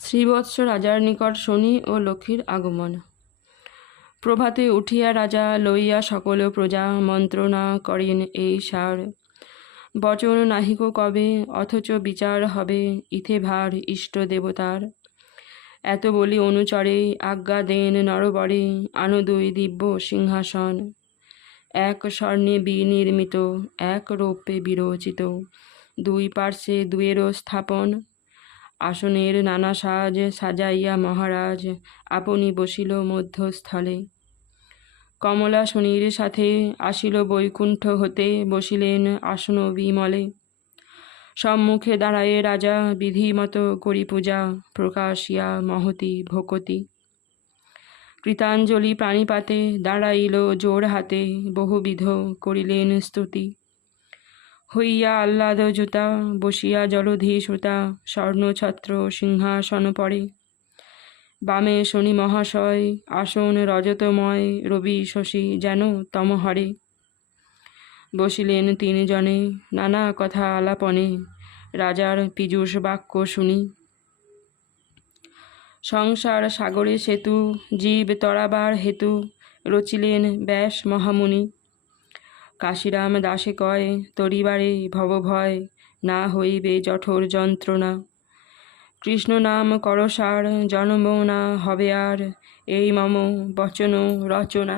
শ্রীবৎস রাজার নিকট শনি ও লক্ষ্মীর আগমন। প্রভাতে উঠিয়া রাজা লইয়া সকল প্রজা মন্ত্রণা করেন এই সার। বচন নাহিক কবে অথচ বিচার হবে, ইথে ভার ইষ্ট দেবতার। এত বলি অনুচরে আজ্ঞা দেন নরবরে, আনো দুই দিব্য সিংহাসন। এক স্বর্ণে বিনির্মিত, এক রৌপ্যে বিরচিত, দুই পার্শ্বে দুয়েরও স্থাপন। আসনের নানা সাজ সাজাইয়া মহারাজ আপনি বসিল মধ্যস্থলে। কমলা শনির সাথে আসিল বৈকুণ্ঠ হতে, বসিলেন আসন বিমলে। সম্মুখে দাঁড়ায়ে রাজা বিধিমত করি পূজা, প্রকাশিয়া মহতি ভকতি। কৃতাঞ্জলি প্রাণীপাতে দাঁড়াইল জোর হাতে, বহুবিধ করিলেন স্তুতি। হইয়া আহ্লাদ জুতা বসিয়া জলধি সুতা, স্বর্ণছত্র সিংহাসন পরে। বামে শনি মহাশয় আসন রজতময়, রবি শশী যেন তমহরে। বসিলেন তিনজনে নানা কথা আলাপনে, রাজার পীযূষ বাক্য শুনি। সংসার সাগরে সেতু জীব তরাবার হেতু, রচিলেন ব্যাস মহামুনি। কাশিরাম দাসে কয় তরিবারে ভবভয়, না হইবে জঠোর যন্ত্রণা। কৃষ্ণ নাম করসার জন্ম না হবে আর, এই মম বচন রচনা।